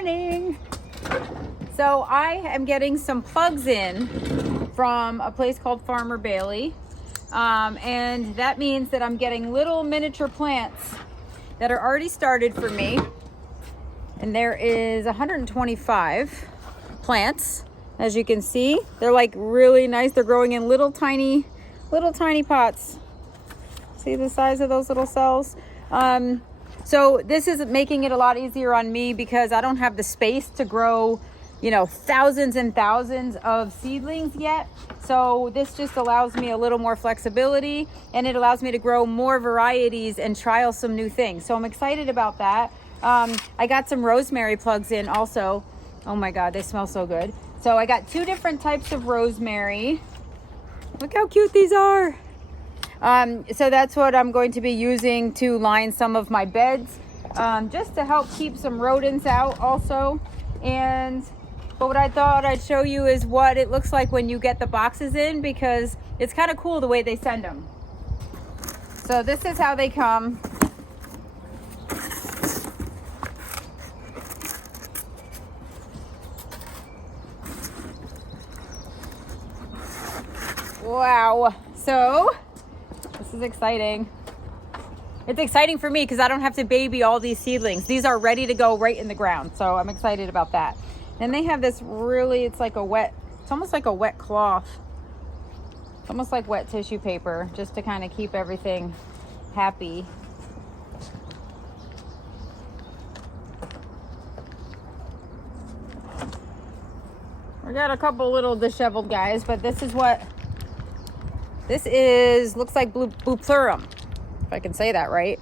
morning. So I am getting some plugs in from a place called Farmer Bailey. And that means that I'm getting little miniature plants that are already started for me. And there is 125 plants, as you can see. They're like really nice. They're growing in little tiny pots. See the size of those little cells? So this is making it a lot easier on me because I don't have the space to grow, you know, thousands and thousands of seedlings yet. So this just allows me a little more flexibility, and it allows me to grow more varieties and trial some new things. So I'm excited about that. I got some rosemary plugs in also. Oh my God, they smell so good. So I got 2 different types of rosemary. Look how cute these are. So that's what I'm going to be using to line some of my beds, just to help keep some rodents out also. But what I thought I'd show you is what it looks like when you get the boxes in, because it's kind of cool the way they send them. So this is how they come. Wow. So this is exciting. It's exciting for me because I don't have to baby all these seedlings. These are ready to go right in the ground. So I'm excited about that. Then they have this really, it's almost like a wet cloth. It's almost like wet tissue paper, just to kind of keep everything happy. We got a couple little disheveled guys, but this is, looks like Bupleurum, if I can say that right.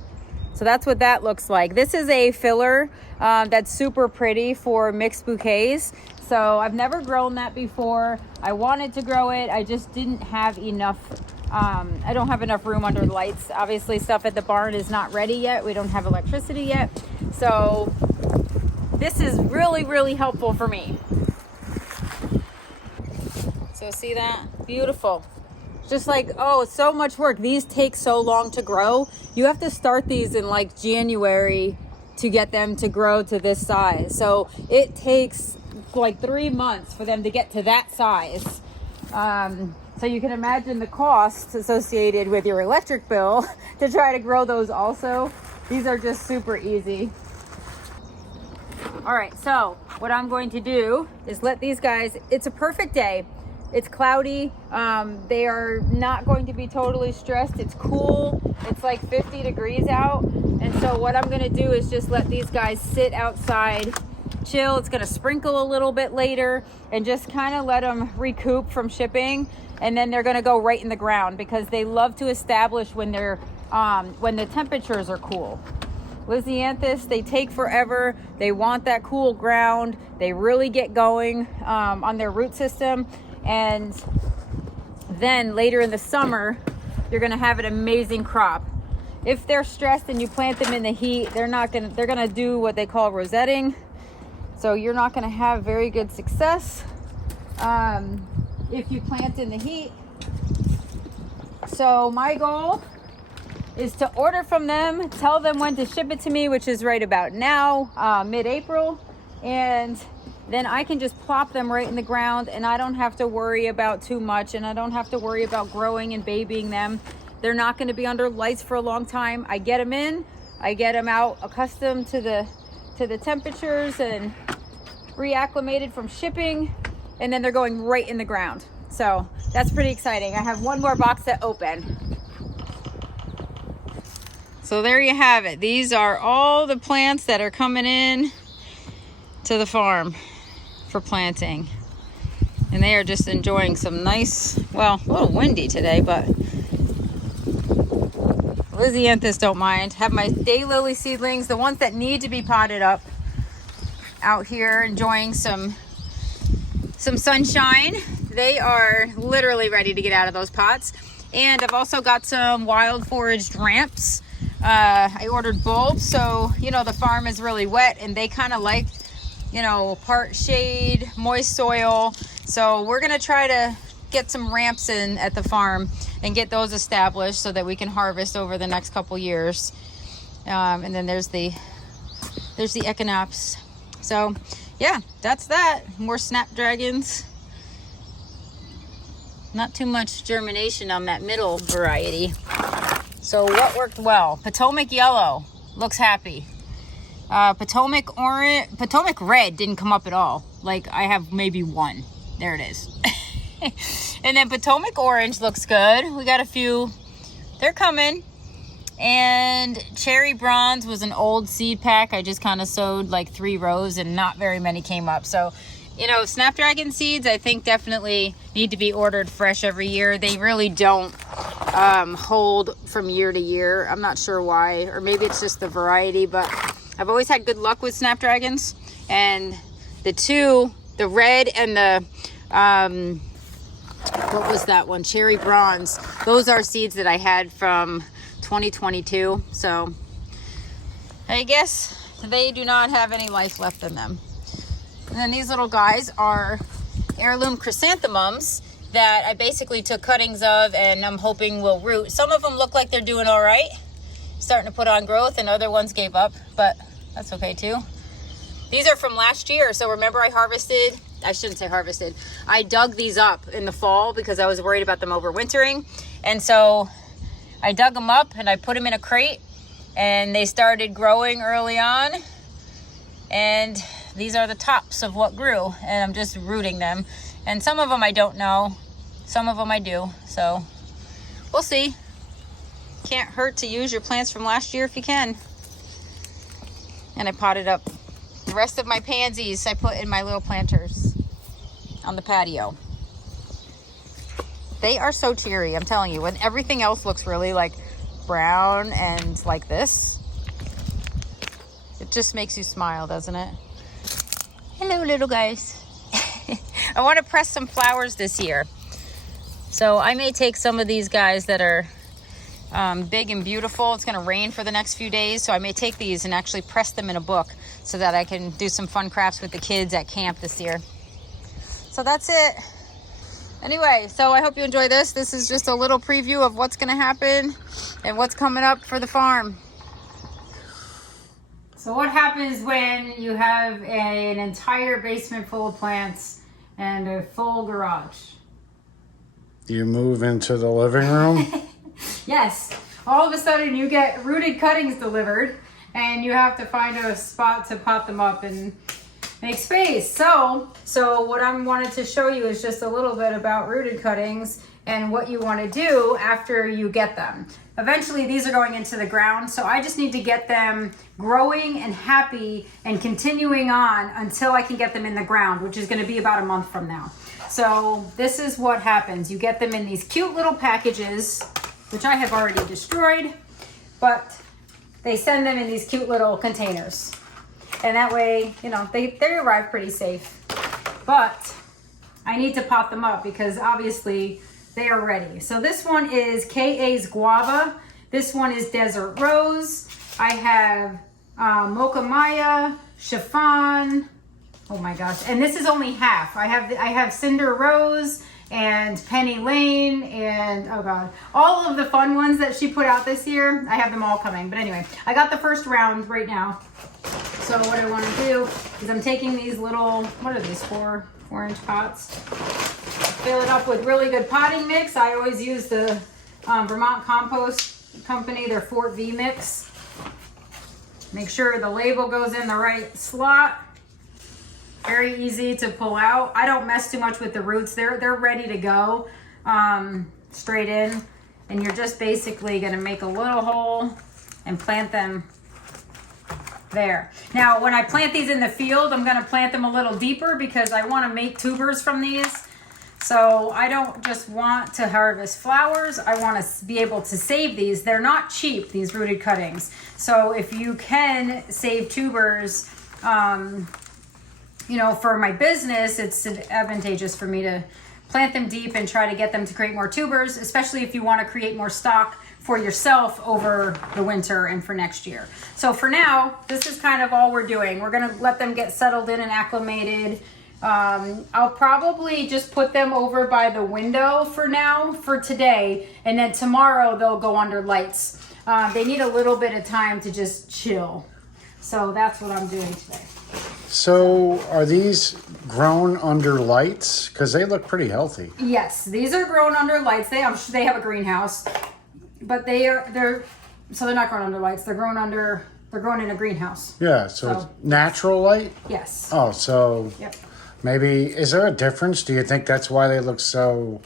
So that's what that looks like. This is a filler that's super pretty for mixed bouquets. So I've never grown that before. I wanted to grow it. I just didn't have enough. I don't have enough room under the lights. Obviously stuff at the barn is not ready yet. We don't have electricity yet. So this is really, really helpful for me. So see that? Beautiful. Just like, oh, so much work. These take so long to grow. You have to start these in like January to get them to grow to this size. So it takes like 3 months for them to get to that size. So you can imagine the costs associated with your electric bill to try to grow those also. These are just super easy. All right, so what I'm going to do is let these guys, it's a perfect day. It's cloudy. They are not going to be totally stressed. It's cool. It's like 50 degrees out. And so what I'm going to do is just let these guys sit outside, chill. It's going to sprinkle a little bit later and just kind of let them recoup from shipping. And then they're going to go right in the ground because they love to establish when the temperatures are cool. Lisianthus, they take forever. They want that cool ground. They really get going on their root system. And then later in the summer, you're going to have an amazing crop. If they're stressed and you plant them in the heat, they're going to do what they call rosetting. So you're not going to have very good success if you plant in the heat. So my goal is to order from them, tell them when to ship it to me, which is right about now, mid-April. And then I can just plop them right in the ground and I don't have to worry about too much, and I don't have to worry about growing and babying them. They're not going to be under lights for a long time. I get them in, I get them out accustomed to the temperatures and reacclimated from shipping, and then they're going right in the ground. So that's pretty exciting. I have one more box to open. So there you have it. These are all the plants that are coming in to the farm for planting, and they are just enjoying some nice, well, a little windy today, but Lisianthus don't mind. Have my daylily seedlings, the ones that need to be potted up, out here enjoying some sunshine. They are literally ready to get out of those pots. And I've also got some wild foraged ramps. I ordered bulbs, so you know the farm is really wet and they kind of like, you know, part shade, moist soil. So we're gonna try to get some ramps in at the farm and get those established so that we can harvest over the next couple years. And then there's the echinops So yeah, that's that. More snapdragons. Not too much germination on that middle variety. So what worked well? Potomac yellow looks happy. Potomac orange, Potomac red didn't come up at all. Like I have maybe one. There it is. And then Potomac orange looks good. We got a few. They're coming. And cherry bronze was an old seed pack. I just kind of sowed like 3 rows and not very many came up. So, you know, snapdragon seeds I think definitely need to be ordered fresh every year. They really don't hold from year to year. I'm not sure why, or maybe it's just the variety, but I've always had good luck with snapdragons. And the two, the red and the what was that one, cherry bronze, those are seeds that I had from 2022. So I guess they do not have any life left in them. And then these little guys are heirloom chrysanthemums that I basically took cuttings of and I'm hoping will root. Some of them look like they're doing all right, starting to put on growth, and other ones gave up, but that's okay too. These are from last year. So remember I harvested, I shouldn't say harvested, I dug these up in the fall because I was worried about them overwintering. And so I dug them up and I put them in a crate and they started growing early on. And these are the tops of what grew, and I'm just rooting them. And some of them I don't know, some of them I do. So we'll see. Can't hurt to use your plants from last year if you can. And I potted up the rest of my pansies I put in my little planters on the patio. They are so cheery, I'm telling you. When everything else looks really like brown and like this, it just makes you smile, doesn't it? Hello, little guys. I want to press some flowers this year. So I may take some of these guys that are big and beautiful. It's going to rain for the next few days, so I may take these and actually press them in a book so that I can do some fun crafts with the kids at camp this year. So that's it. Anyway, so I hope you enjoy this. This is just a little preview of what's going to happen and what's coming up for the farm. So what happens when you have an entire basement full of plants and a full garage? You move into the living room? Yes. All of a sudden you get rooted cuttings delivered and you have to find a spot to pot them up and make space. So what I wanted to show you is just a little bit about rooted cuttings and what you want to do after you get them. Eventually these are going into the ground, so I just need to get them growing and happy and continuing on until I can get them in the ground, which is going to be about a month from now. So this is what happens. You get them in these cute little packages, which I have already destroyed, but they send them in these cute little containers. And that way, you know, they arrive pretty safe. But I need to pot them up because obviously they are ready. So this one is K.A.'s Guava. This one is Desert Rose. I have Mocha Maya, Chiffon. Oh my gosh. And this is only half. I have Cinder Rose and Penny Lane and, oh God, all of the fun ones that she put out this year. I have them all coming. But anyway, I got the first round right now. So what I want to do is I'm taking these little, what are these, 4-inch pots. Fill it up with really good potting mix. I always use the Vermont Compost Company, their Fort V mix. Make sure the label goes in the right slot. Very easy to pull out. I don't mess too much with the roots. They're ready to go straight in. And you're just basically gonna make a little hole and plant them there. Now, when I plant these in the field, I'm gonna plant them a little deeper because I wanna make tubers from these. So I don't just want to harvest flowers. I want to be able to save these. They're not cheap, these rooted cuttings. So if you can save tubers, you know, for my business, it's advantageous for me to plant them deep and try to get them to create more tubers, especially if you want to create more stock for yourself over the winter and for next year. So for now, this is kind of all we're doing. We're going to let them get settled in and acclimated. I'll probably just put them over by the window for now, for today, and then tomorrow they'll go under lights. They need a little bit of time to just chill. So that's what I'm doing today. So are these grown under lights? Because they look pretty healthy. Yes, these are grown under lights. They have a greenhouse, but they're not grown under lights. They're grown in a greenhouse. Yeah, so it's natural light? Yes. Oh, so Yep. maybe, is there a difference? Do you think that's why they look so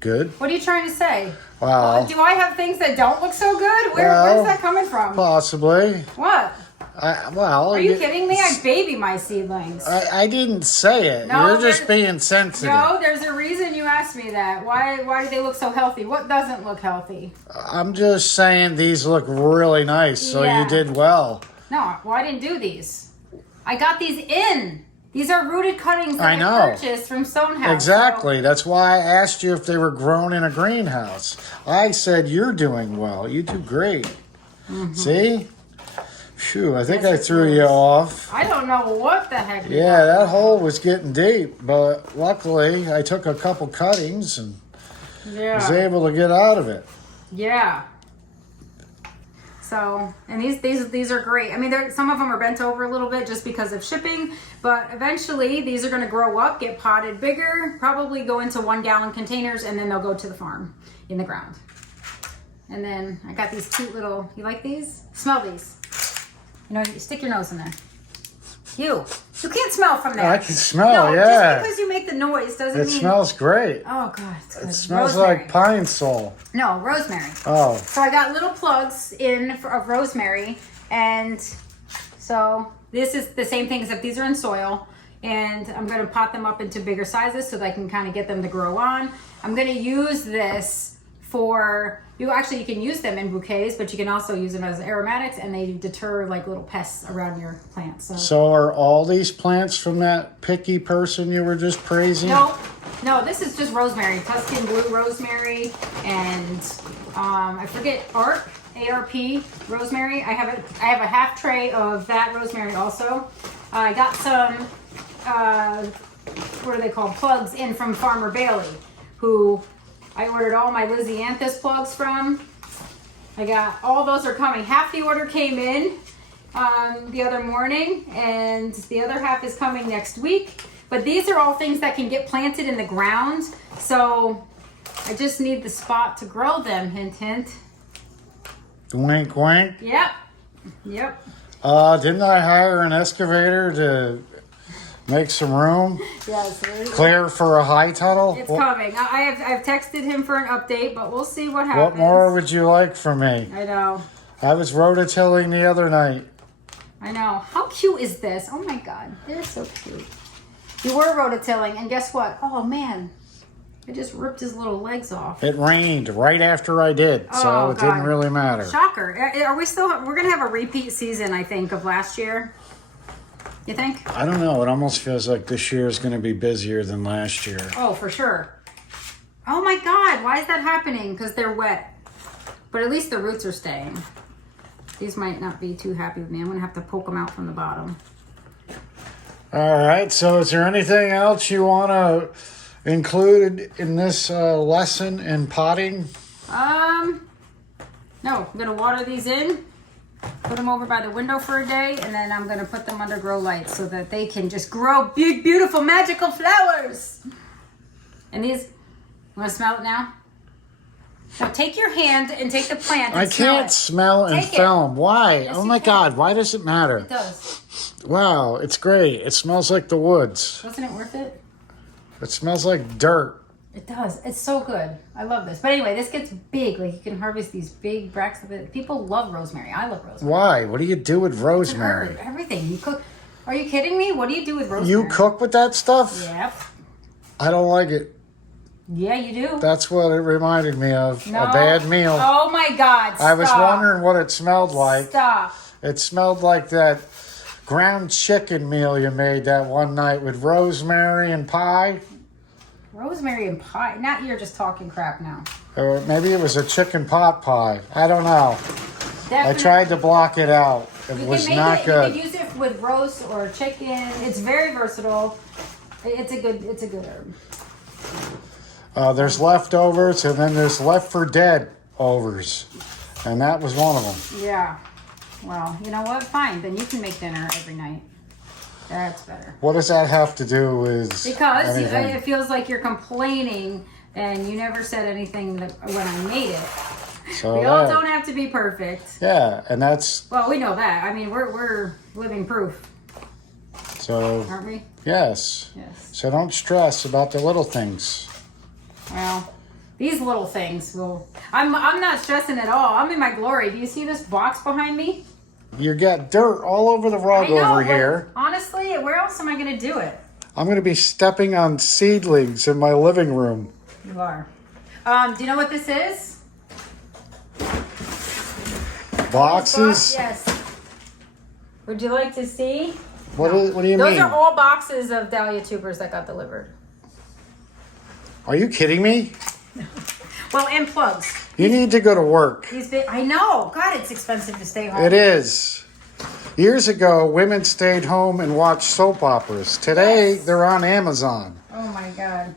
good? What are you trying to say? Well, Do I have things that don't look so good? Where's that coming from? Possibly. What? Are you kidding me? I baby my seedlings. I didn't say it. No, you're just being sensitive. No, there's a reason you asked me that. Why do they look so healthy? What doesn't look healthy? I'm just saying these look really nice, so Yeah. you did well. No, well, I didn't do these. I got these in. These are rooted cuttings that I know. purchased from Stonehouse. Exactly. That's why I asked you if they were grown in a greenhouse. I said you're doing well. You do great. Mm-hmm. See? Phew, I think I threw you off. I don't know what the heck. Yeah, that hole was getting deep, but luckily I took a couple cuttings and was able to get out of it. Yeah. So, and these are great. I mean, some of them are bent over a little bit just because of shipping, but eventually these are going to grow up, get potted bigger, probably go into 1-gallon containers, and then they'll go to the farm in the ground. And then I got these cute little, you like these? Smell these. You know, you stick your nose in there. You can't smell from there. I can smell, no, yeah. Just because you make the noise doesn't mean... It smells great. Oh, God, it's good. It smells like pine sol. No, rosemary. Oh. So I got little plugs of rosemary, and so this is the same thing except these are in soil, and I'm going to pot them up into bigger sizes so that I can kind of get them to grow on. I'm going to use this for... You can use them in bouquets, but you can also use them as aromatics, and they deter like little pests around your plants. So are all these plants from that picky person you were just praising? No, this is just rosemary, Tuscan blue rosemary, and I forget ARP rosemary. I have a half tray of that rosemary also. I got some what are they called, plugs in from Farmer Bailey, who I ordered all my Lysianthus plugs from. I got all those are coming. Half the order came in the other morning, and the other half is coming next week. But these are all things that can get planted in the ground. So I just need the spot to grow them, hint, hint. Wink, wink. Yep. Didn't I hire an excavator to make some room? Yes. Clear for a high tunnel? It's coming. I've texted him for an update, but we'll see what happens. What more would you like from me? I know. I was rototilling the other night. I know. How cute is this? Oh my God. They're so cute. You were rototilling, and guess what? Oh man. I just ripped his little legs off. It rained right after I did, so it didn't really matter. Shocker. Are we still... We're going to have a repeat season, I think, of last year. You think? I don't know. It almost feels like this year is going to be busier than last year. Oh, for sure. Oh my God. Why is that happening? Because they're wet. But at least the roots are staying. These might not be too happy with me. I'm going to have to poke them out from the bottom. All right. So is there anything else you want to include in this lesson in potting? No. I'm going to water these in. Put them over by the window for a day, and then I'm going to put them under grow lights so that they can just grow big, beautiful, magical flowers. And these, you want to smell it now? Now take your hand and take the plant and I can't smell and film. Why? Yes, oh my God, why does it matter? It does. Wow, it's great. It smells like the woods. Wasn't it worth it? It smells like dirt. It does. It's so good. I love this. But anyway, this gets big. Like you can harvest these big bracts of it. People love rosemary. I love rosemary. Why? What do you do with rosemary? Everything. You cook. Are you kidding me? What do you do with rosemary? You cook with that stuff? Yep. I don't like it. Yeah, you do. That's what it reminded me of. No. A bad meal. Oh my God. Stop. I was wondering what it smelled like. Stop. It smelled like that ground chicken meal you made that one night with rosemary and pie. Rosemary and pie. Not you're just talking crap now. Or maybe it was a chicken pot pie. I don't know. Definitely. I tried to block it out. It was not good. You can use it with roast or chicken. It's very versatile. It's a good herb. There's leftovers, and then there's left for dead overs, and that was one of them. Yeah. Well, you know what? Fine. Then you can make dinner every night. That's better. What does that have to do with Because anything? it feels like you're complaining, and you never said anything when I made it. So We all don't have to be perfect. yeah, and that's Well, we know that. I mean, we're living proof, so. aren't we? Yes. Yes. So don't stress about the little things. Well, these little things will. I'm not stressing at all. I'm in my glory. Do you see this box behind me? You got dirt all over the rug I know, over but here. honestly, where else am I going to do it? I'm going to be stepping on seedlings in my living room. You are. Do you know what this is? Boxes? Yes. Would you like to see? What do you Those mean? are all boxes of Dahlia tubers that got delivered. Are you kidding me? Well, and plugs. You need to go to work. I know. God, it's expensive to stay home. It is. Years ago, women stayed home and watched soap operas. Today, Yes. they're on Amazon. Oh my God.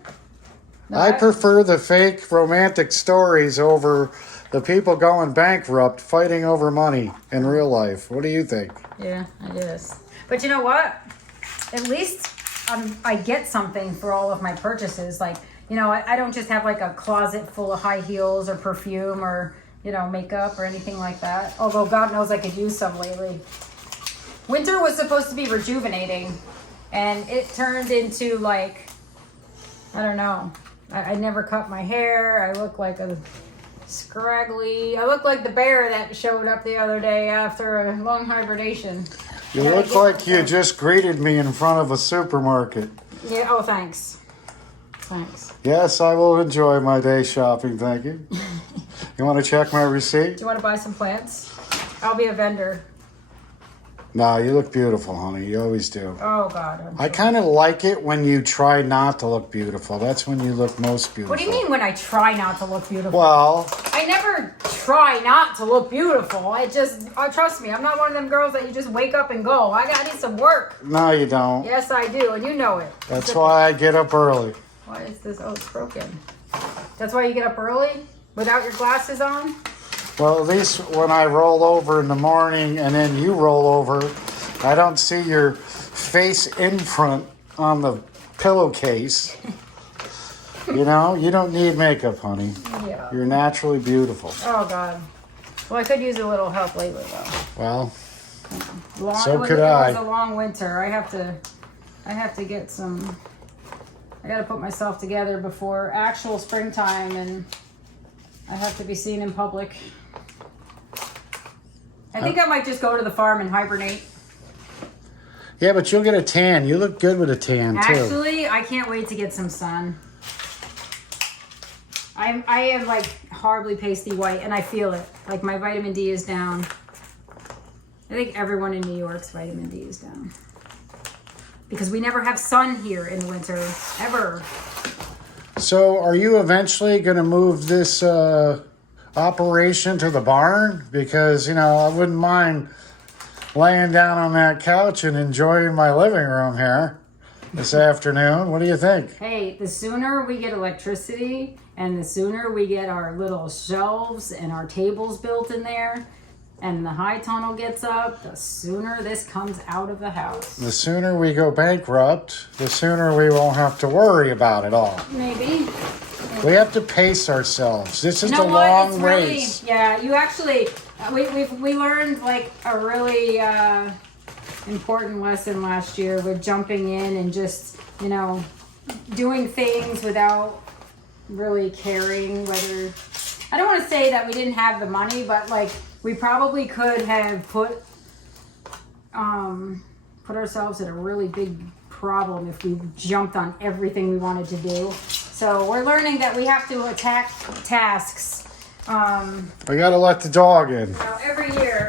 No, I prefer the fake romantic stories over the people going bankrupt fighting over money in real life. What do you think? Yeah, I guess. But you know what? At least I get something for all of my purchases. Like, you know, I don't just have like a closet full of high heels or perfume or, you know, makeup or anything like that. Although God knows I could use some lately. Winter was supposed to be rejuvenating, and it turned into like, I don't know. I never cut my hair. I look like a scraggly. I look like the bear that showed up the other day after a long hibernation. You look like you just greeted me in front of a supermarket. Yeah. Oh, thanks. Thanks. Yes, I will enjoy my day shopping, thank you. You want to check my receipt? Do you want to buy some plants? I'll be a vendor. No, you look beautiful, honey. You always do. Oh, God. I kind of like it when you try not to look beautiful. That's when you look most beautiful. What do you mean when I try not to look beautiful? Well, I never try not to look beautiful. I just, trust me, I'm not one of them girls that you just wake up and go. I need some work. no, you don't. Yes, I do, and you know it. That's why I get up early. Why is this? Oh, it's broken. That's why you get up early without your glasses on? Well, at least when I roll over in the morning and then you roll over, I don't see your face imprint on the pillowcase. You know, you don't need makeup, honey. Yeah. You're naturally beautiful. Oh, God. Well, I could use a little help lately, though. Well, So could I. It was a long winter. I have to get some. I got to put myself together before actual springtime, and I have to be seen in public. I think I might just go to the farm and hibernate. yeah, but you'll get a tan. You look good with a tan, too. Actually, I can't wait to get some sun. I am like horribly pasty white, and I feel it. Like my vitamin D is down. I think everyone in New York's vitamin D is down. Because we never have sun here in the winter, ever. So, are you eventually going to move this operation to the barn? Because, you know, I wouldn't mind laying down on that couch and enjoying my living room here this afternoon. What do you think? Hey, the sooner we get electricity and the sooner we get our little shelves and our tables built in there and the high tunnel gets up, the sooner this comes out of the house. The sooner we go bankrupt, the sooner we won't have to worry about it all. Maybe. We have to pace ourselves. This is You know a what? long It's really, race. yeah, you actually, we learned like a really important lesson last year with jumping in and just, you know, doing things without really caring whether, I don't want to say that we didn't have the money, but like we probably could have put ourselves in a really big problem if we jumped on everything we wanted to do. So we're learning that we have to attack tasks. We got to let the dog in. Now every year.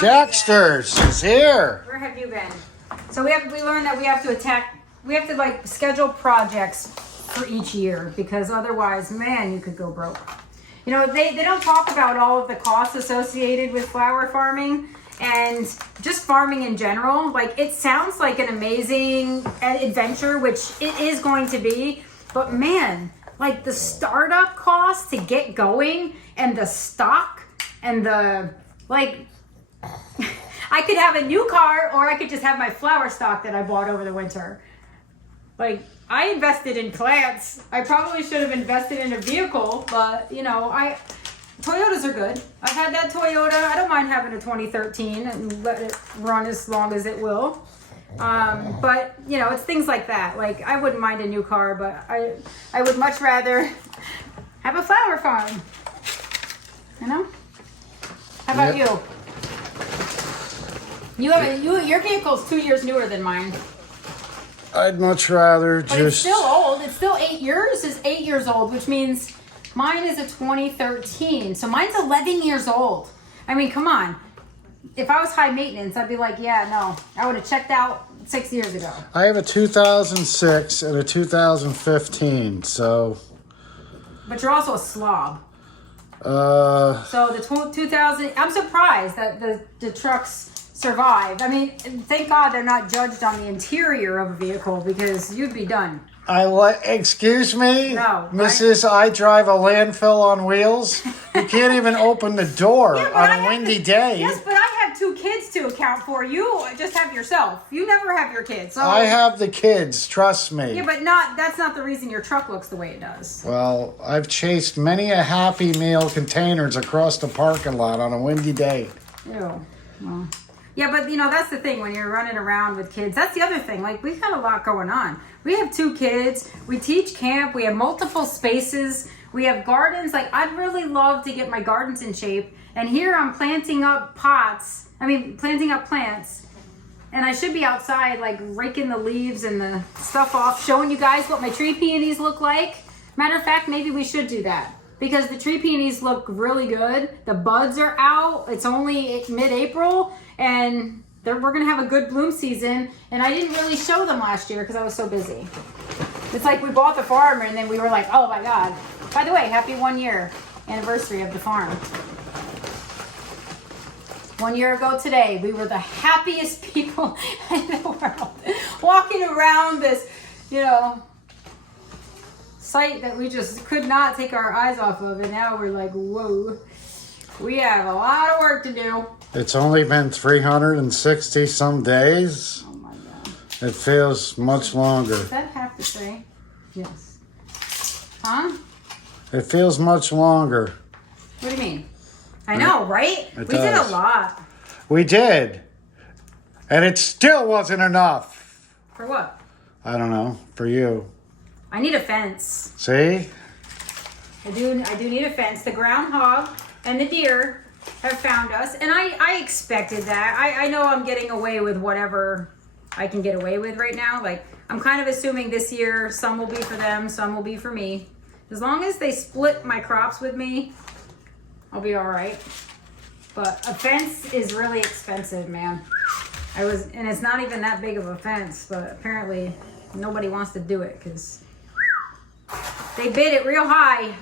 Jacksters is here. Where have you been? So we learned that we have to like schedule projects for each year, because otherwise, man, you could go broke. You know, they don't talk about all of the costs associated with flower farming and just farming in general. Like, it sounds like an amazing adventure, which it is going to be, but man, like the startup costs to get going and the stock and the, like, I could have a new car, or I could just have my flower stock that I bought over the winter. Like, I invested in plants. I probably should have invested in a vehicle, but you know, Toyotas are good. I've had that Toyota. I don't mind having a 2013 and let it run as long as it will. But you know, it's things like that. Like, I wouldn't mind a new car, but I would much rather have a flower farm. You know? How about you? Your vehicle's 2 years newer than mine. I'd much rather But it's still old. It's still 8 years. It's 8 years old, which means mine is a 2013. So mine's 11 years old. I mean, come on. If I was high maintenance, I'd be like, yeah, no. I would have checked out 6 years ago. I have a 2006 and a 2015, so... But you're also a slob. So the 2000... I'm surprised that the trucks survived. I mean, thank God they're not judged on the interior of a vehicle, because you'd be done. Excuse me? No. Mrs. I drive a landfill on wheels. You can't even open the door on a windy day. Yes, but I have 2 kids to account for. You just have yourself. You never have your kids. So. I have the kids, trust me. Yeah, but that's not the reason your truck looks the way it does. Well, I've chased many a Happy Meal containers across the parking lot on a windy day. Ew. Well. Yeah, but you know, that's the thing when you're running around with kids. That's the other thing. Like, we've got a lot going on. We have 2 kids. We teach camp. We have multiple spaces. We have gardens. Like, I'd really love to get my gardens in shape. And here I'm planting up plants. And I should be outside, like, raking the leaves and the stuff off, showing you guys what my tree peonies look like. Matter of fact, maybe we should do that, because the tree peonies look really good. The buds are out. It's only mid-April, and we're going to have a good bloom season. And I didn't really show them last year because I was so busy. It's like we bought the farm, and then we were like, oh my God. By the way, happy 1 year anniversary of the farm. 1 year ago today, we were the happiest people in the world. Walking around this, you know, site that we just could not take our eyes off of. And now we're like, whoa, we have a lot of work to do. It's only been 360 some days. Oh my God. It feels much longer. Does that have to say? Yes. Huh? It feels much longer. What do you mean? I know, right? It We did a does. lot. We did. And it still wasn't enough. For what? I don't know. For you. I need a fence. See? I do need a fence. The groundhog and the deer have found us, and I expected that. I know I'm getting away with whatever I can get away with right now. Like, I'm kind of assuming this year some will be for them, some will be for me. As long as they split my crops with me, I'll be all right. But a fence is really expensive, man. And it's not even that big of a fence, but apparently nobody wants to do it because they bid it real high.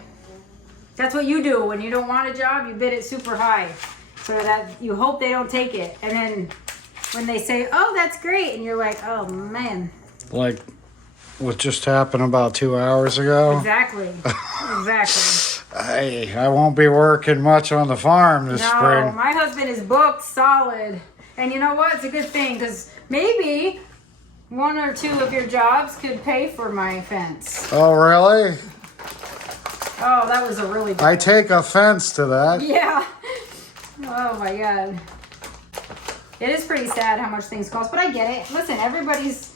That's what you do when you don't want a job. You bid it super high so that you hope they don't take it. And then when they say, oh, that's great, and you're like, oh, man. Like what just happened about 2 hours ago? Exactly. Exactly. I won't be working much on the farm this spring. No, my husband is booked solid. And you know what? It's a good thing, because maybe 1 or 2 of your jobs could pay for my fence. Oh, really? Oh, that was a really good I take offense to that. Yeah. Oh my God. It is pretty sad how much things cost, but I get it. Listen, everybody's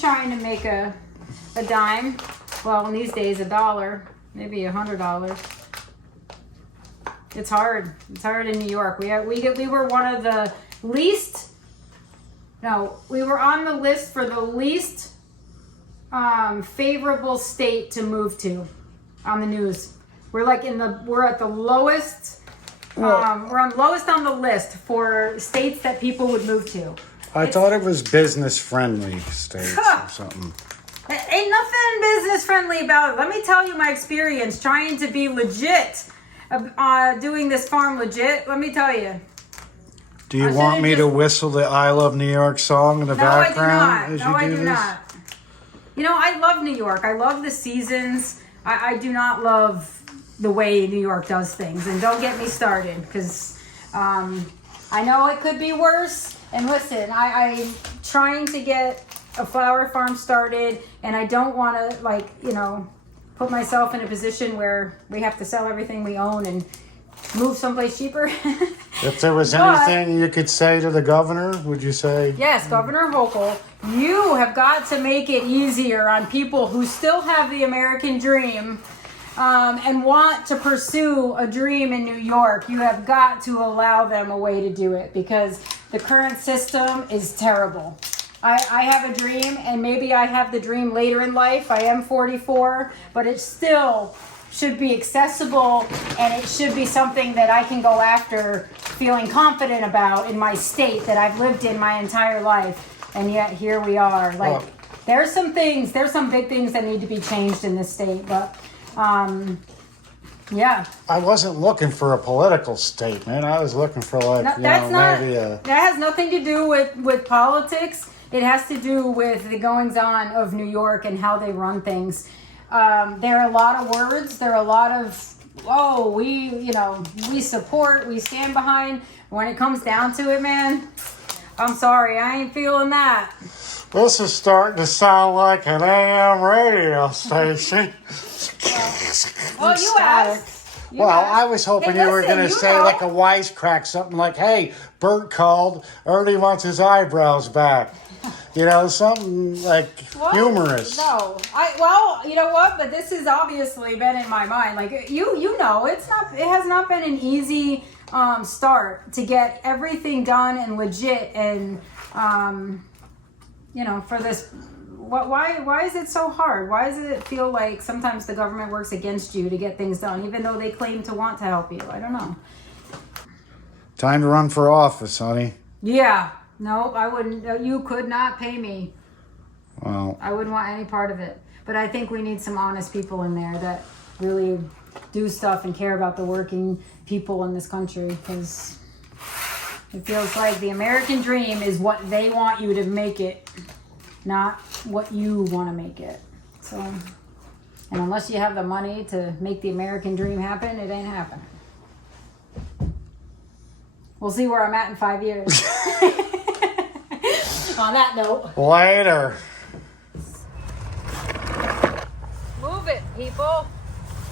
trying to make a dime. Well, in these days, $1, maybe $100. It's hard. It's hard in New York. We were one of the least. No, we were on the list for the least favorable state to move to on the news. We're at the lowest. We're lowest on the list for states that people would move to. I thought it was business friendly states or something. Ain't nothing business friendly about it. Let me tell you my experience trying to be legit, doing this farm legit. Let me tell you. Do you want me to whistle the I Love New York song in the background? No, I do not. You know, I love New York. I love the seasons. I do not love the way New York does things. And don't get me started, because I know it could be worse. And listen, I'm trying to get a flower farm started, and I don't want to, like, you know, put myself in a position where we have to sell everything we own and move someplace cheaper. If there was anything you could say to the governor, would you say? Yes, Governor Hochul, you have got to make it easier on people who still have the American dream and want to pursue a dream in New York. You have got to allow them a way to do it, because the current system is terrible. I have a dream, and maybe I have the dream later in life. I am 44, but it still should be accessible, and it should be something that I can go after feeling confident about in my state that I've lived in my entire life. And yet here we are. Like, there's some big things that need to be changed in this state, but yeah. I wasn't looking for a political statement. I was looking for, like, maybe a... That has nothing to do with politics. It has to do with the goings-on of New York and how they run things. There are a lot of words. There are a lot of, we support, we stand behind. When it comes down to it, man, I'm sorry, I ain't feeling that. This is starting to sound like an AM radio station. Well, you asked. I was hoping you were going to say like a wisecrack, something like, hey, Bert called, Ernie wants his eyebrows back. You know, something like humorous. No, you know what? But this has obviously been in my mind. Like you know, it has not been an easy start to get everything done and legit, and for this. Why is it so hard? Why does it feel like sometimes the government works against you to get things done, even though they claim to want to help you? I don't know. Time to run for office, honey. Yeah. No, I wouldn't. You could not pay me. Well, I wouldn't want any part of it. But I think we need some honest people in there that really do stuff and care about the working people in this country, because it feels like the American dream is what they want you to make it, not what you want to make it. So, and unless you have the money to make the American dream happen, it ain't happening. We'll see where I'm at in 5 years. On that note. Later. Move it, people.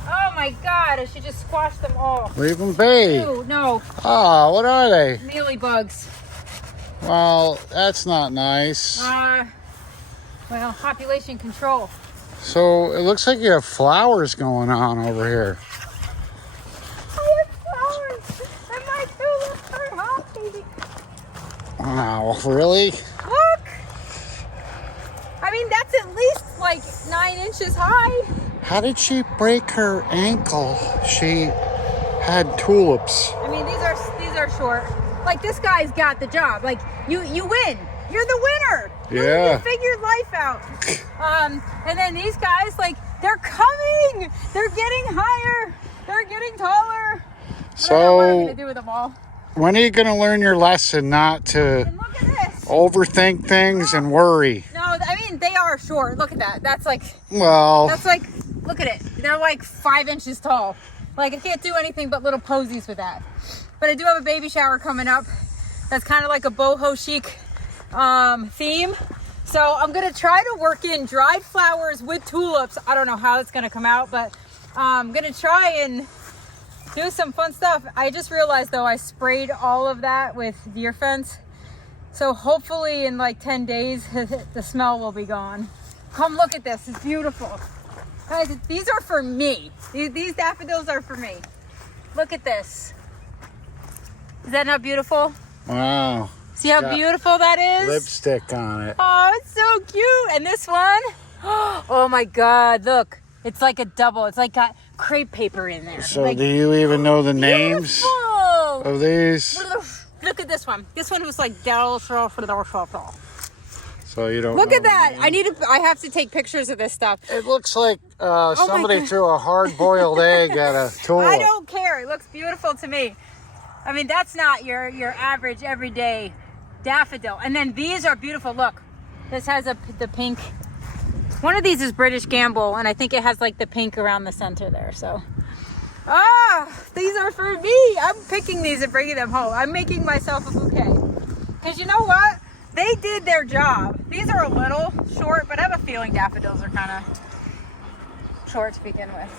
Oh my God, I should just squash them all. Leave them be. Ew, no. Oh, what are they? Mealybugs. Well, that's not nice. Population control. So it looks like you have flowers going on over here. I have flowers, and my tulips are happy. Wow, really? Look! I mean, that's at least like 9 inches high. How did she break her ankle? She had tulips. I mean, these are short. Like, this guy's got the job. Like, you win. You're the winner. Yeah. You figured life out. And then these guys, like, they're coming. They're getting higher. They're getting taller. I don't know what I'm gonna do with them all. When are you going to learn your lesson not to overthink things and worry? No, I mean, they are short. Look at that. That's like, look at it. They're like 5 inches tall. Like, I can't do anything but little posies with that. But I do have a baby shower coming up. That's kind of like a boho chic theme. So I'm going to try to work in dried flowers with tulips. I don't know how it's going to come out, but I'm going to try and do some fun stuff. I just realized, though, I sprayed all of that with deer fence. So hopefully in like 10 days, the smell will be gone. Come look at this. It's beautiful. Guys, these are for me. These daffodils are for me. Look at this. Is that not beautiful? Wow. See how beautiful that is? Lipstick on it. Oh, it's so cute. And this one, oh my God, look. It's like a double. It's like got crepe paper in there. So like, do you even know the names of these? Look at this one. This one was like Del. So you don't look at that. I have to take pictures of this stuff. It looks like somebody threw a hard-boiled egg at a tulip. I don't care. It looks beautiful to me. I mean, that's not your average everyday daffodil. And then these are beautiful. Look, this has the pink. One of these is British Gamble, and I think it has like the pink around the center there. So These are for me. I'm picking these and bringing them home. I'm making myself a bouquet. Because you know what? They did their job. These are a little short, but I have a feeling daffodils are kind of short to begin with.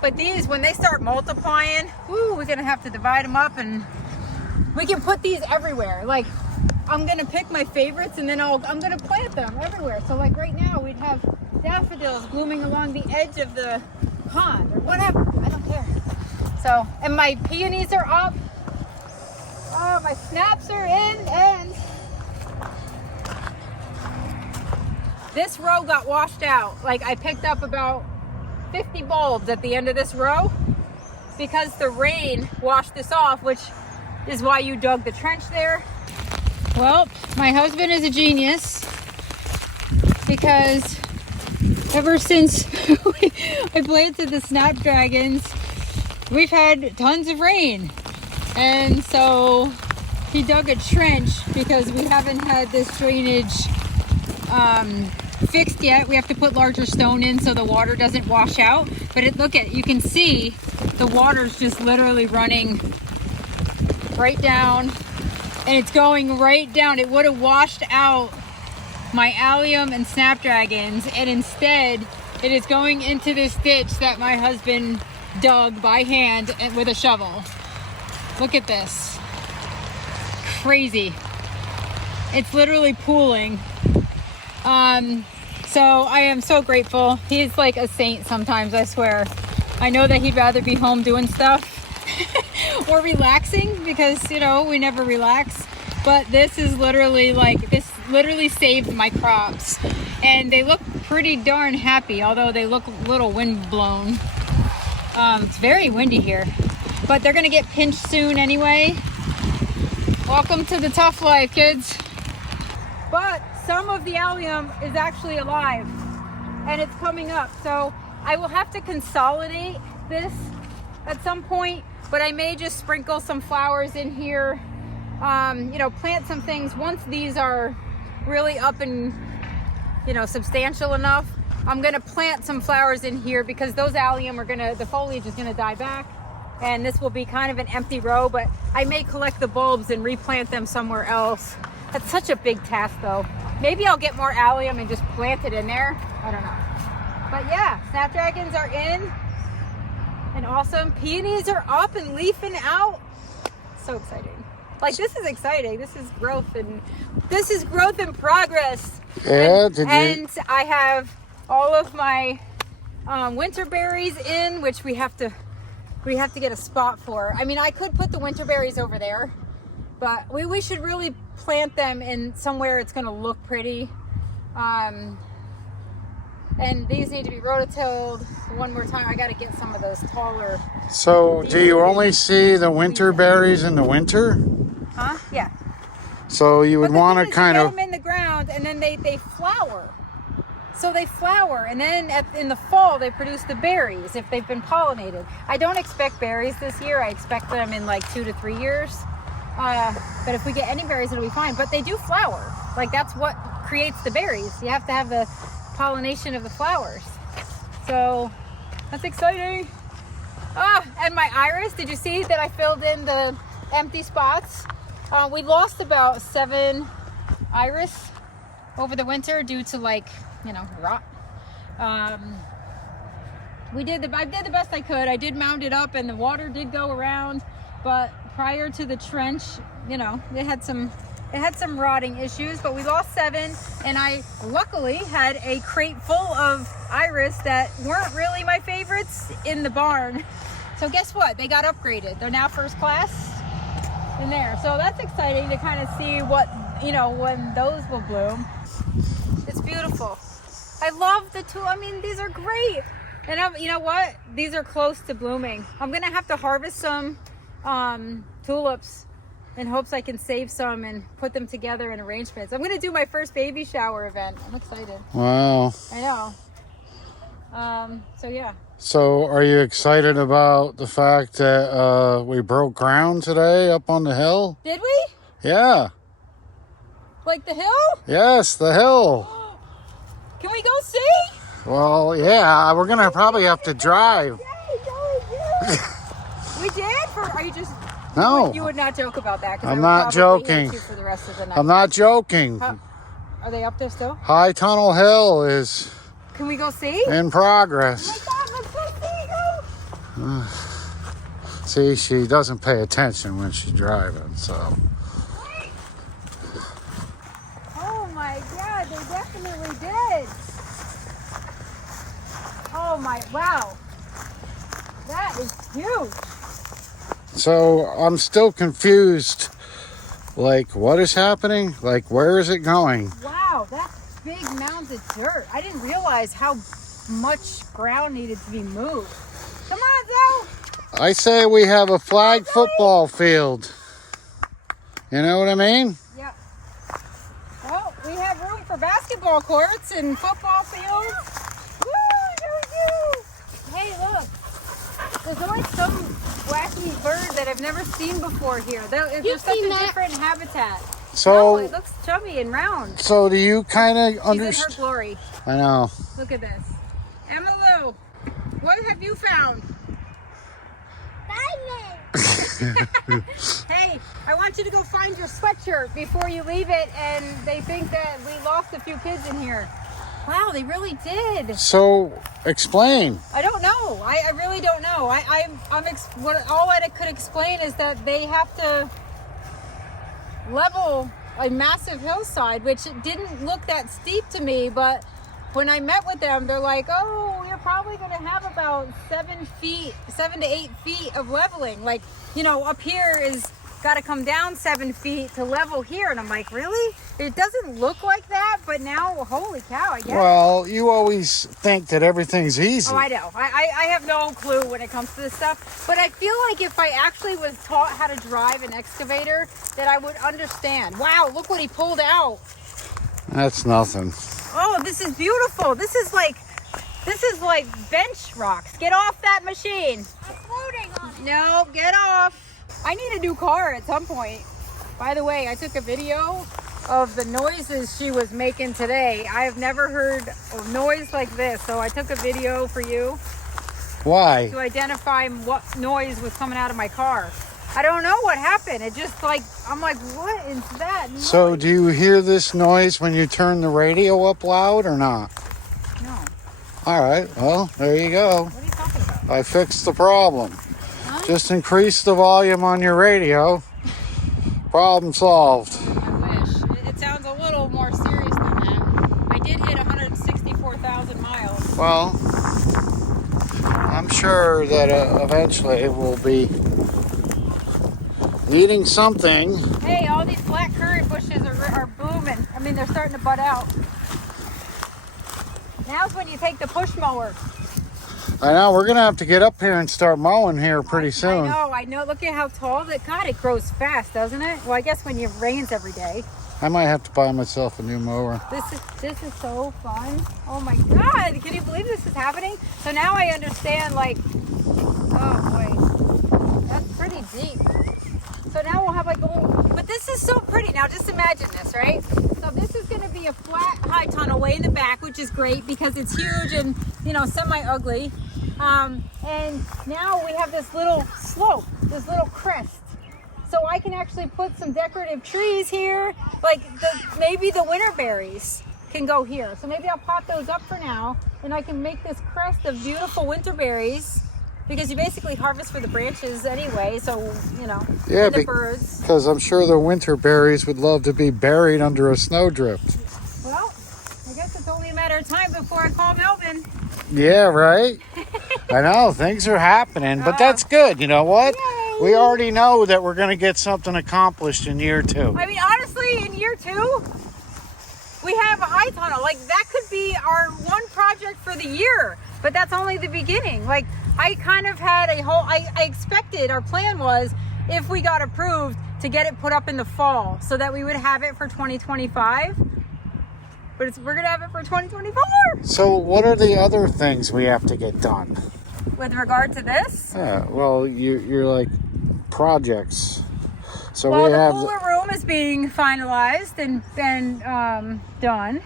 But these, when they start multiplying, woo, we're gonna have to divide them up, and we can put these everywhere. Like, I'm gonna pick my favorites, and then I'm gonna plant them everywhere. So like right now, we'd have daffodils blooming along the edge of the pond or whatever. I don't care. So, and my peonies are up. Oh, my snaps are in, and this row got washed out. Like, I picked up about 50 bulbs at the end of this row because the rain washed this off, which is why you dug the trench there. Well, my husband is a genius because ever since I planted the snapdragons, we've had tons of rain. And so he dug a trench because we haven't had this drainage fixed yet. We have to put larger stone in so the water doesn't wash out. But look at, you can see the water's just literally running right down, and it's going right down. It would have washed out my allium and snapdragons, and instead it is going into this ditch that my husband dug by hand and with a shovel. Look at this. Crazy. It's literally pooling. So I am so grateful. He's like a saint sometimes, I swear. I know that he'd rather be home doing stuff or relaxing because, you know, we never relax. But this is literally like, this literally saved my crops. And they look pretty darn happy, although they look a little wind blown. It's very windy here, but they're gonna get pinched soon anyway. Welcome to the tough life, kids. But some of the allium is actually alive and it's coming up. So I will have to consolidate this at some point, but I may just sprinkle some flowers in here, you know, plant some things. Once these are really up and, you know, substantial enough, I'm gonna plant some flowers in here because those allium are the foliage is gonna die back, and this will be kind of an empty row, but I may collect the bulbs and replant them somewhere else. That's such a big task though. Maybe I'll get more allium and just plant it in there. I don't know. But yeah, snapdragons are in and awesome. Peonies are up and leafing out. So exciting. Like, this is exciting. This is growth and progress. Yeah, and I have all of my winter berries in, which we have to get a spot for. I mean, I could put the winter berries over there, but we should really plant them in somewhere it's going to look pretty. And these need to be rototilled one more time. I got to get some of those taller. So do you only see the winter berries in the winter? Huh? Yeah. So you would want to kind of get them in the ground, and then they flower. So they flower, and then in the fall they produce the berries if they've been pollinated. I don't expect berries this year. I expect them in like 2 to 3 years. But if we get any berries, it'll be fine. But they do flower. Like, that's what creates the berries. You have to have the pollination of the flowers. So that's exciting. And my iris, did you see that I filled in the empty spots? We lost about 7 iris over the winter due to, like, you know, rot. I did the best I could. I did mound it up and the water did go around, but prior to the trench, you know, it had some rotting issues, but we lost 7, and I luckily had a crate full of iris that weren't really my favorites in the barn. So guess what? They got upgraded. They're now first class in there. So that's exciting to kind of see what, you know, when those will bloom. It's beautiful. I love the I mean, these are great. And you know what? These are close to blooming. I'm gonna have to harvest some tulips in hopes I can save some and put them together in arrangements. I'm gonna do my first baby shower event. I'm excited. Wow. I know. So yeah. So are you excited about the fact that we broke ground today up on the hill? Did we? Yeah. Like the hill? Yes, the hill. Can we go see? Well, yeah, we're gonna probably have to drive. Yay, go, We did? Are you just... No. You would not joke about that. 'Cause I'm I would not probably joking. hate you for the rest of the night. I'm not joking. Are they up there still? High Tunnel Hill is Can we go see? in progress. Oh my God, let's go see. Go. See, she doesn't pay attention when she's driving, so. Oh my God, they definitely did. Oh my, wow. That is huge. So I'm still confused. Like, what is happening? Like, where is it going? Wow, that's big mounds of dirt. I didn't realize how much ground needed to be moved. Come on, Zoe. I say we have a flag football field. You know what I mean? Yep. Well, we have room for basketball courts and football fields. Woo, hey, look. There's always some wacky bird that I've never seen before here. It's just such a different habitat. So, no, it looks chubby and round. So do you kind of She's understand? in her glory. I know. Look at this. Emma Lou, what have you found? Hey, I want you to go find your sweatshirt before you leave it, and they think that we lost a few kids in here. Wow, they really did. So, explain. I don't know. I really don't know. All I could explain is that they have to level a massive hillside, which didn't look that steep to me, but when I met with them, they're like, oh, you're probably going to have about 7 to 8 feet of leveling. Like, you know, up here is got to come down 7 feet to level here. And I'm like, really? It doesn't look like that, but now, holy cow, I guess. Well, you always think that everything's easy. Oh, I know. I have no clue when it comes to this stuff. But I feel like if I actually was taught how to drive an excavator, that I would understand. Wow, look what he pulled out. That's nothing. Oh, this is beautiful. This is like bench rocks. Get off that machine. I'm floating on it. No, get off. I need a new car at some point. By the way, I took a video of the noises she was making today. I have never heard a noise like this, so I took a video for you Why? to identify what noise was coming out of my car. I don't know what happened. It just like, I'm like, what is that noise? So, do you hear this noise when you turn the radio up loud or not? No. All right. Well, there you go. What are you talking about? I fixed the problem. Huh? Just increase the volume on your radio. Problem solved. I wish. It sounds a little more serious than that. I did hit 164,000 miles. Well, I'm sure that eventually it will be needing something. Hey, all these black currant bushes are booming. I mean, they're starting to bud out. Now's when you take the push mower. I know, we're going to have to get up here and start mowing here pretty soon. I know. Look at how tall that. God, it grows fast, doesn't it? Well, I guess when it rains every day. I might have to buy myself a new mower. This is so fun. Oh my God, can you believe this is happening? So now I understand, like, oh boy, that's pretty deep. So now we'll have like a little, but this is so pretty. Now just imagine this, right? So this is going to be a flat high tunnel way in the back, which is great because it's huge and, you know, semi-ugly. And now we have this little slope, this little crest. So I can actually put some decorative trees here, like maybe the winter berries can go here. So maybe I'll pot those up for now, and I can make this crest of beautiful winter berries. Because you basically harvest for the branches anyway, so, you know, Yeah, and the birds. Because I'm sure the winter berries would love to be buried under a snowdrift. Well, I guess it's only a matter of time before I call Melvin. Yeah, right? I know, things are happening, but that's good. You know what? Yay. We already know that we're going to get something accomplished in year 2. I mean, honestly, in year 2, we have a high tunnel. Like, that could be our one project for the year, but that's only the beginning. Like, I kind of had I expected, our plan was, if we got approved, to get it put up in the fall so that we would have it for 2025. But we're going to have it for 2024. So what are the other things we have to get done? With regard to this? Yeah, well, you're like projects. So Well, we the have cooler room is being finalized and done.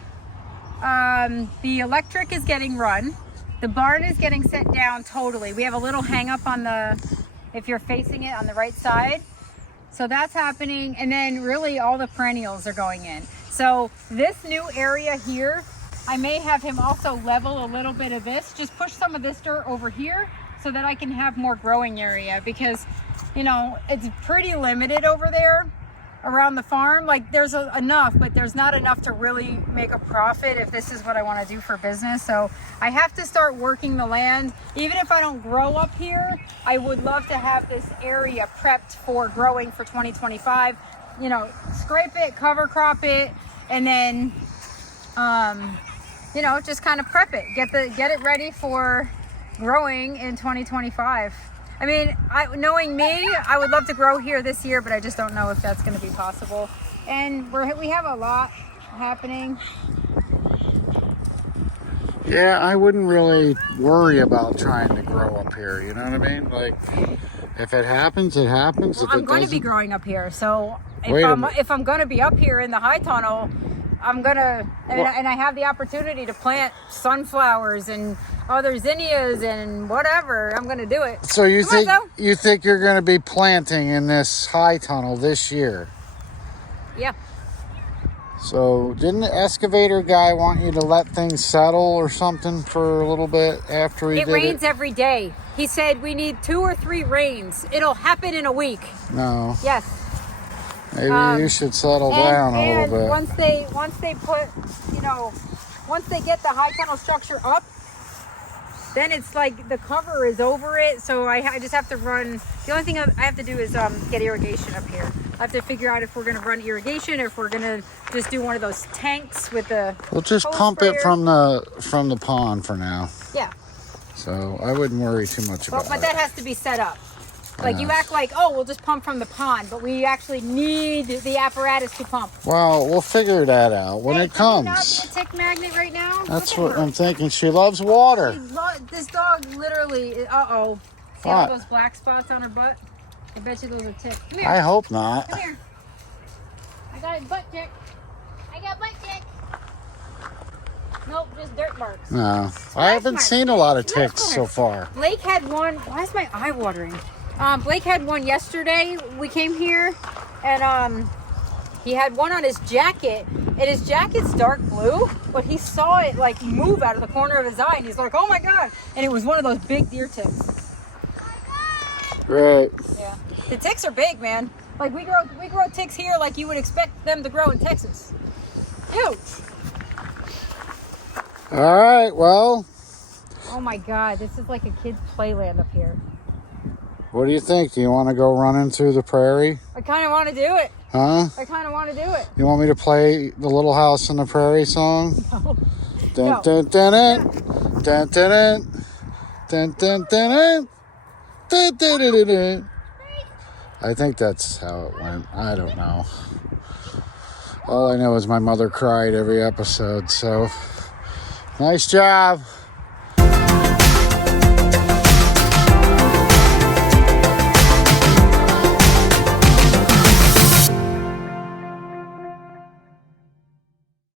The electric is getting run. The barn is getting set down totally. We have a little hang up on the, if you're facing it on the right side. So that's happening. And then really all the perennials are going in. So this new area here, I may have him also level a little bit of this, just push some of this dirt over here so that I can have more growing area, because, you know, it's pretty limited over there around the farm. Like there's enough, but there's not enough to really make a profit if this is what I want to do for business. So I have to start working the land. Even if I don't grow up here, I would love to have this area prepped for growing for 2025. You know, scrape it, cover crop it, and then you know, just kind of prep it, get it ready for growing in 2025. I mean, knowing me, I would love to grow here this year, but I just don't know if that's going to be possible. And we have a lot happening. Yeah, I wouldn't really worry about trying to grow up here. You know what I mean? Like, if it happens, it happens. Well, if I'm going to be growing up here, so if I'm going to be up here in the high tunnel, I'm gonna, and I have the opportunity to plant sunflowers and other zinnias and whatever. I'm gonna do it. So you think you're gonna be planting in this high tunnel this year? Yeah. So didn't the excavator guy want you to let things settle or something for a little bit after he did it? It rains every day. He said we need 2 or 3 rains. It'll happen in a week. No. Yes. Maybe you should settle down a little bit. Once they put, you know, once they get the high tunnel structure up, then it's like the cover is over it. So I just have to run. The only thing I have to do is get irrigation up here. I have to figure out if we're going to run irrigation or if we're going to just do one of those tanks with the. We'll just pump it from the pond for now. Yeah. So I wouldn't worry too much about it. But that has to be set up. Like you act like, oh, we'll just pump from the pond, but we actually need the apparatus to pump. Well, we'll figure that out when it comes. Not be a tick magnet right now. That's what I'm thinking. She loves water. This dog literally. Uh-oh. See all those black spots on her butt? I bet you those are ticks. Come here. I hope not. Come here. I got a butt tick. I got butt tick. Nope, just dirt marks. No, I haven't seen a lot of ticks so far. Blake had one. Why is my eye watering? Blake had one yesterday. We came here, and he had one on his jacket, and his jacket's dark blue, but he saw it like move out of the corner of his eye, and he's like, "Oh my god!" And it was one of those big deer ticks. Right. Yeah, the ticks are big, man. Like we grow ticks here like you would expect them to grow in Texas. Huge. All right. Well. Oh my god, this is like a kid's playland up here. What do you think? Do you want to go running through the prairie? I kind of want to do it. Huh? I kind of want to do it. You want me to play the Little House on the Prairie song? No. Dun, dun, dun, dun, dun, dun, dun, dun, dun, dun, dun, dun, dun, dun. I think that's how it went. I don't know. All I know is my mother cried every episode, so nice job.